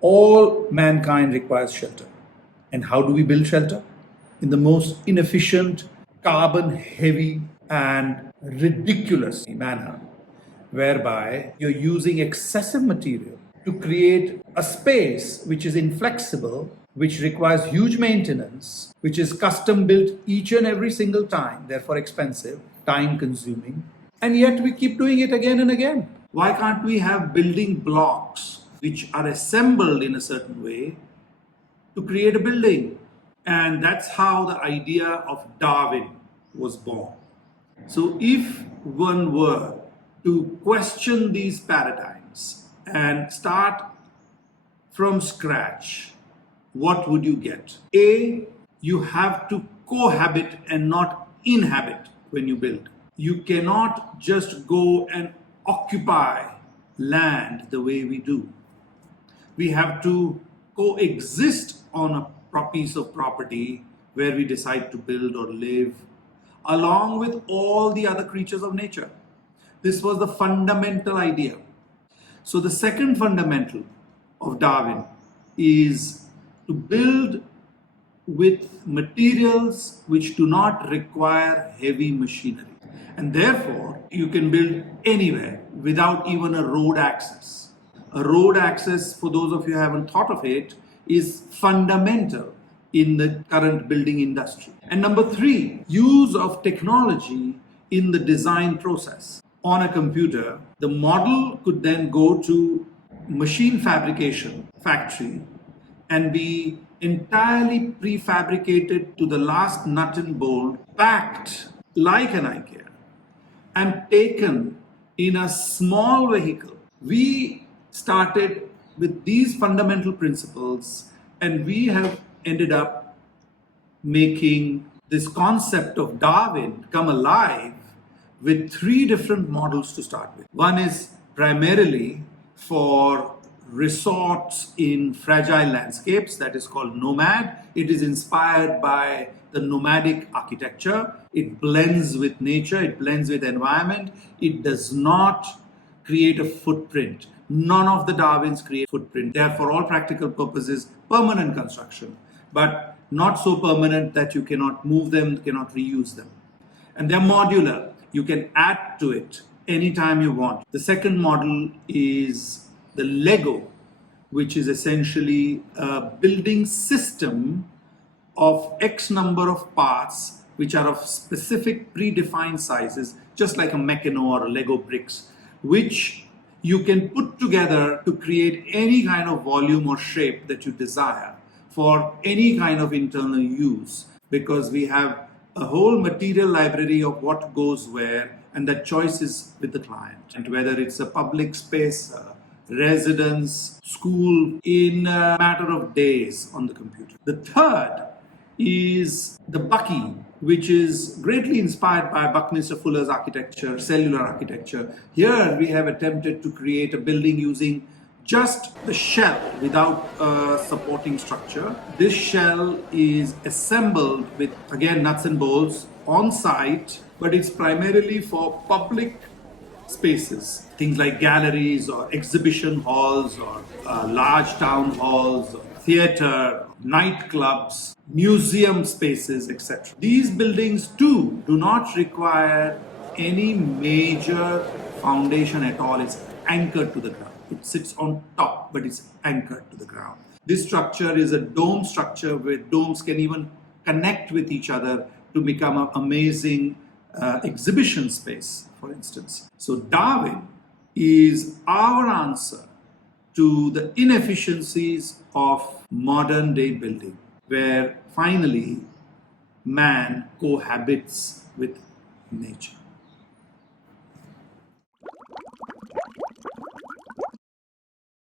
All mankind requires shelter. And how do we build shelter? In the most inefficient, carbon heavy, and ridiculous manner, whereby you're using excessive material to create a space which is inflexible, which requires huge maintenance, which is custom built each and every single time, therefore expensive, time consuming, and yet we keep doing it again and again. Why can't we have building blocks which are assembled in a certain way to create a building? And that's how the idea of Darwin was born. So if one were to question these paradigms and start from scratch, what would you get? A, you have to cohabit and not inhabit when you build. You cannot just go and occupy land the way we do. We have to coexist on a piece of property where we decide to build or live, along with all the other creatures of nature. This was the fundamental idea. So the second fundamental of Darwin is to build with materials which do not require heavy machinery. And therefore, you can build anywhere without even a road access. A road access, for those of you who haven't thought of it, is fundamental in the current building industry. And number three, use of technology in the design process. On a computer, the model could then go to machine fabrication factory and be entirely prefabricated to the last nut and bolt, packed like an IKEA, and taken in a small vehicle. We started with these fundamental principles, and we have ended up making this concept of Darwin come alive with three different models to start with. One is primarily for resorts in fragile landscapes, that is called nomad. It is inspired by the nomadic architecture. It blends with nature, it blends with environment. It does not create a footprint. None of the Darwins create footprint. They are, for all practical purposes, permanent construction, but not so permanent that you cannot move them, cannot reuse them. And they're modular. You can add to it anytime you want. The second model is the Lego, which is essentially a building system of X number of parts which are of specific predefined sizes, just like a Meccano or a Lego bricks, which you can put together to create any kind of volume or shape that you desire for any kind of internal use, because we have a whole material library of what goes where, and that choice is with the client. And whether it's a public space, a residence, school, in a matter of days on the computer. The third is the Bucky, which is greatly inspired by Buckminster Fuller's architecture, cellular architecture. Here we have attempted to create a building using just the shell without a supporting structure. This shell is assembled with, again, nuts and bolts on site, but it's primarily for public spaces, things like galleries or exhibition halls or large town halls, or theater, nightclubs, museum spaces, etc. These buildings too do not require any major foundation at all. It's anchored to the ground. It sits on top, but it's anchored to the ground. This structure is a dome structure where domes can even connect with each other to become an amazing exhibition space, for instance. So Darwin is our answer to the inefficiencies of modern day building, where finally man cohabits with nature.